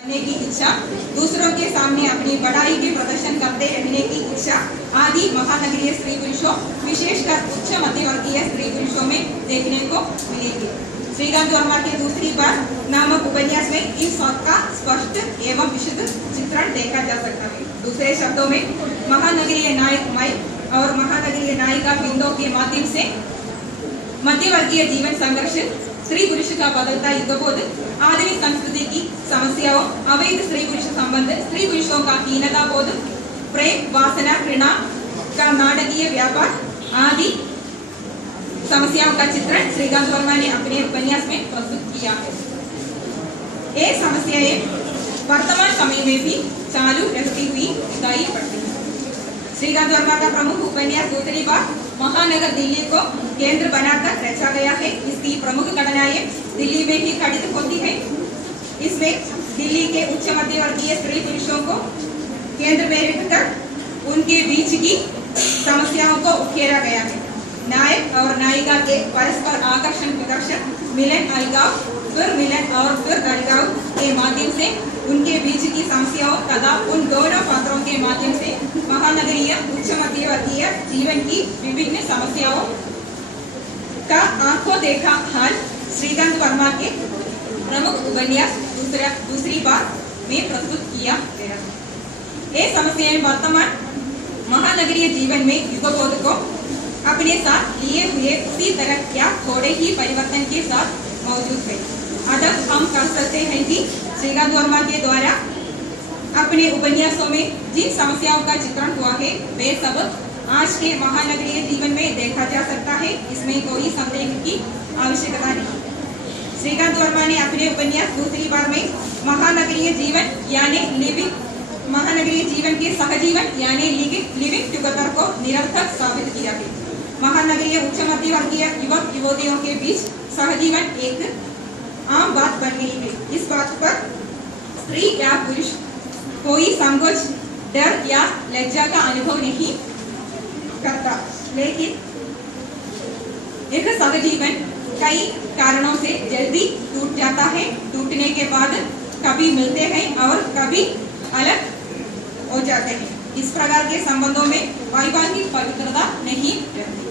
करने की इच्छा, दूसरों के सामने अपनी बड़ाई के प्रदर्शन करते रहने की इच्छा आदि महानगरीय स्त्री पुरुषों, विशेषकर उच्च मध्यवर्गीय स्त्री पुरुषों में देखने को मिलेगी। श्रीकांत वर्मा के दूसरी बार नामक उपन्यास में इन सब का स्पष्ट एवं विशुद्ध चित्रण देखा जा सकता है। दूसरे शब्दों में महानगरीय नायक माइक और महानगरीय नायिका बिंदु के माध्यम से मध्यवर्गीय जीवन संघर्ष, स्त्री पुरुष का बदलता युगबोध, आधुनिक संस्कृति की समस्याओं, अवैध स्त्री पुरुष संबंध, स्त्री पुरुषों का हीनता बोध, प्रेम, वासना, घृणा का नाटकीय व्यापार आदि समस्याओं का चित्रण श्रीकांत वर्मा ने अपने उपन्यास में प्रस्तुत किया है। ये समस्याएं वर्तमान समय में भी चालू रहती हुई दिखाई पड़ती है। श्रीकांत वर्मा का प्रमुख उपन्यास दूसरी बार महानगर दिल्ली को केंद्र बनाकर रचा गया है। इसकी प्रमुख घटनाएं दिल्ली में ही घटित होती है। इसमें दिल्ली के उच्च मध्यवर्गीय स्त्री पुरुषों को केंद्र में रखकर उनके बीच की समस्याओं को उकेरा गया है। नायक और नायिका के परस्पर आकर्षण विकर्षण, मिलन अलगाव, फिर मिलन और फिर अलगाव के माध्यम से उनके बीच की समस्याओं तथा उन दोनों पात्रों के माध्यम से महानगरीय उच्च मध्यवर्गीय जीवन की विभिन्न समस्याओं का आंखों देखा हाल श्रीकांत वर्मा के प्रमुख उपन्यास दूसरी बार में प्रस्तुत किया गया है। ये समस्याएं वर्तमान महानगरीय जीवन में युगबोध को अपने साथ लिए हुए उसी तरह या थोड़े ही परिवर्तन के साथ मौजूद है। अतः हम कह सकते हैं कि श्रीकांत वर्मा के द्वारा अपने उपन्यासों में जिन समस्याओं का चित्रण हुआ है वे सब आज के महानगरीय जीवन में देखा जा सकता है। इसमें कोई संदेह की आवश्यकता नहीं। श्रीकांत वर्मा ने अपने उपन्यास दूसरी बार में महानगरीय जीवन यानी महानगरीय जीवन के सहजीवन यानी लिविंग टुगेदर को निरर्थक साबित किया है। महानगरीय उच्च मध्यवर्गीय युवक युवतियों के बीच सहजीवन एक आम बात बन गई है। इस बात पर स्त्री या पुरुष कोई संकोच, डर या लज्जा का अनुभव नहीं करता, लेकिन यह सहजीवन कई कारणों से जल्दी टूट जाता है। टूटने के बाद कभी मिलते हैं और कभी अलग हो जाते हैं। इस प्रकार के संबंधों में वैवाहिक पवित्रता नहीं रहती।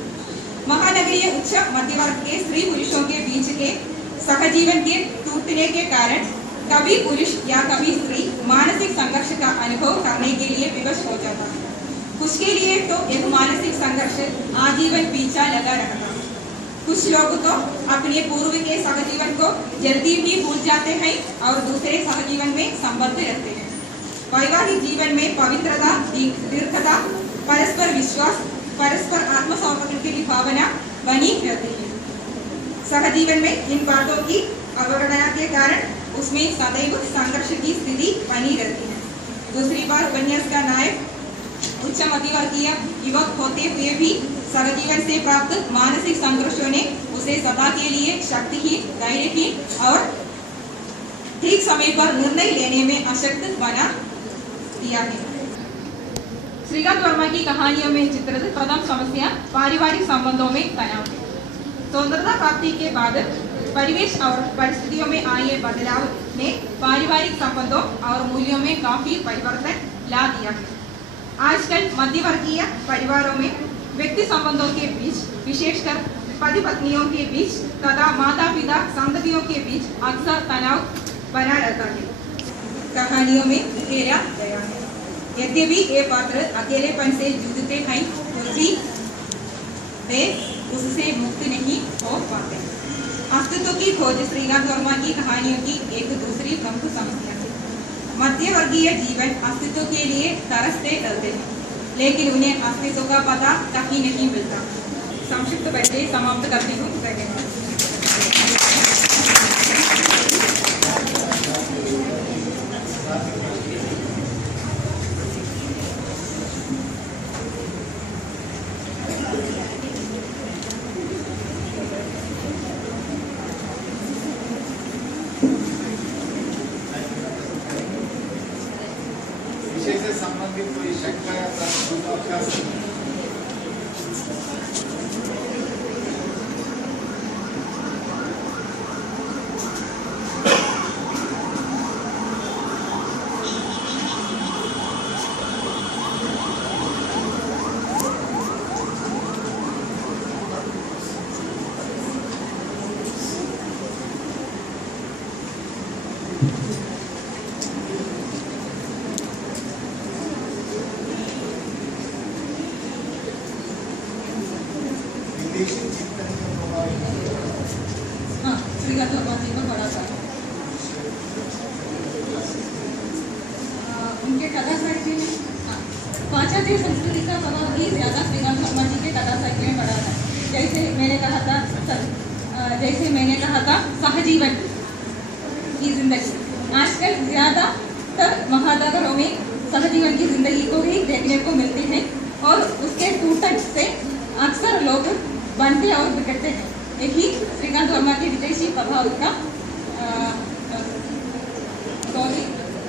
महानगरीय उच्च मध्यवर्ग के स्त्री पुरुषों के बीच के सहजीवन के टूटने के कारण कभी पुरुष या कभी स्त्री मानसिक संघर्ष का अनुभव करने के लिए विवश हो जाता है। कुछ के लिए तो एक मानसिक संघर्ष आजीवन पीछा लगा रहता है। कुछ लोग तो अपने पूर्व के सहजीवन को जल्दी भी भूल जाते हैं और दूसरे सहजीवन में संबद्ध रहते हैं। वैवाहिक जीवन में पवित्रता, दीर्घता, परस्पर विश्वास, परस्पर आत्मसमर्पण की भावना बनी रहती है। सहजीवन में इन बातों की अवगणना के कारण उसमें सदैव संघर्ष की स्थिति बनी रहती है। दूसरी बार उपन्यास का नायक उच्च मध्यवर्गीय युवक होते हुए भी सहजीवन से प्राप्त मानसिक संघर्षों ने उसे सदा के लिए शक्तिहीन, धैर्यहीन और ठीक समय पर निर्णय लेने में अशक्त बना दिया है। श्रीकांत वर्मा की कहानियों में चित्रित प्रथम समस्या पारिवारिक संबंधों में तनाव है। स्वतंत्रता प्राप्ति के बाद परिवेश और परिस्थितियों में आए बदलाव ने पारिवारिक संबंधों और मूल्यों में काफी परिवर्तन ला दिया है। आजकल मध्यवर्गीय परिवारों में व्यक्ति संबंधों के बीच, विशेषकर पति पत्नियों के बीच तथा माता पिता संततियों के बीच अक्सर तनाव बना रहता है। कहानियों में उकेरा गया है। यद्यपि ये पात्र अकेलेपन से जूझते हैं तो भी वे उससे मुक्त नहीं हो पाते। अस्तित्व की खोज श्रीकांत वर्मा की कहानियों की एक दूसरी प्रमुख समस्या है। मध्यवर्गीय जीवन अस्तित्व के लिए तरसते रहते हैं, लेकिन उन्हें अस्तित्व का पता कहीं नहीं मिलता। संक्षिप्त परिचय समाप्त करती हूँ। विषय से संबंधित कोई शंका या प्रश्न? पाश्चात्य संस्कृति का प्रभाव भी ज्यादा श्रीराम शर्मा जी के कथा साहित्य में पड़ा था। जैसे मैंने कहा था सहजीवन की जिंदगी, आजकल ज्यादातर महानगरों में सहजीवन की जिंदगी को ही देखने को मिलती है और उसके टूटन से अक्सर लोग बनते और बिगड़ते हैं। यही श्रीकांत वर्मा के विदेशी प्रभाव का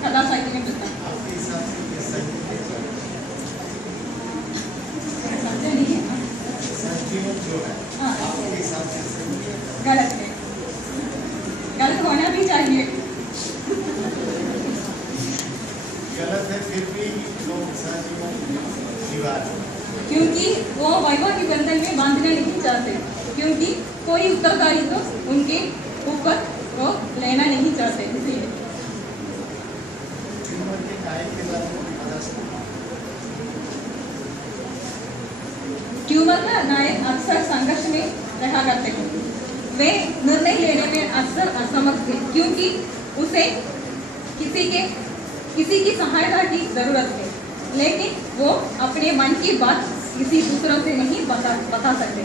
कथा साहित्य में मिलता है। आपके हिसाब से ये सही है? समझे नहीं है? संजीवन जो है हाँ। आपके हिसाब से सही है? गलत है, गलत होना भी चाहिए। गलत है फिर भी लोग संजीवन जीवा रहे हैं। क्योंकि वो वैवाहिक बंधन में बांधना नहीं चाहते, क्योंकि कोई उत्तरदायित्व तो उनके ऊपर वो लेना नहीं चाहते, इसलिए। ट्यूमर के नायक के बारे में बता सकते हैं? ट्यूमर का नायक अक्सर संघर्ष में रहा करते हैं। वे निर्णय लेने में अक्सर असमर्थ थे, क्योंकि उसे किसी की सहायता की जरूरत है, लेकिन वो अपने मन की बात किसी दूसरों से नहीं बता सकते।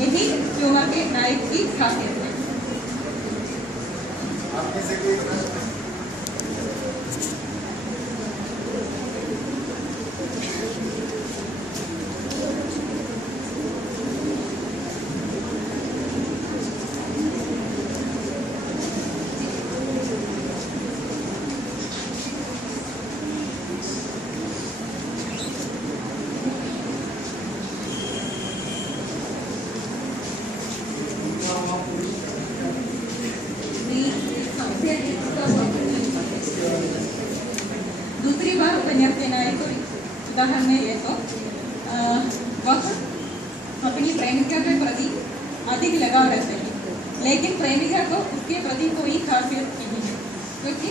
यही ट्यूमर के नायक की खासियत है। आप में से कोई प्रश्न? दूसरी बार उपन्यास के नायक को उदाहरण में ले तो वह अपनी प्रेमिका के प्रति अधिक लगाव रखते हैं, लेकिन प्रेमिका को उसके प्रति कोई खासियत नहीं है, क्योंकि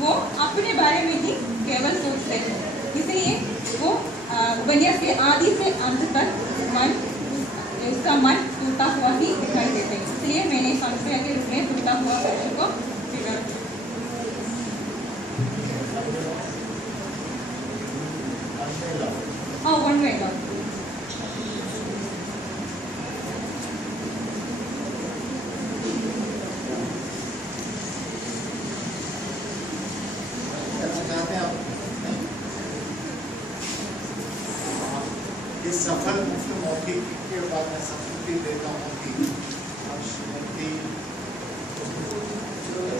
वो अपने बारे में ही केवल सोचते हैं। इसलिए वो उपन्यास के आदि से अंत तक उसका मन टूटा हुआ ही दिखाई देते हैं। इसलिए मैंने संशय के रूप में टूटा हुआ पुरुष को स्वीकार किया। हाँ, वन वे लव। चाहते हैं आप इस सफल मुफ्त मौखिक के बाद मैं संस्कृति देता हूँ कि श्रीमती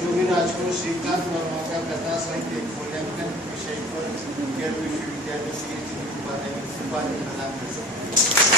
जो भी राजकोट श्रीकांत वर्मा का कथा साहित्य मूल्यांकन विषय पर विश्वविद्यालय PhD उपाधि प्रदान कर सकते हैं।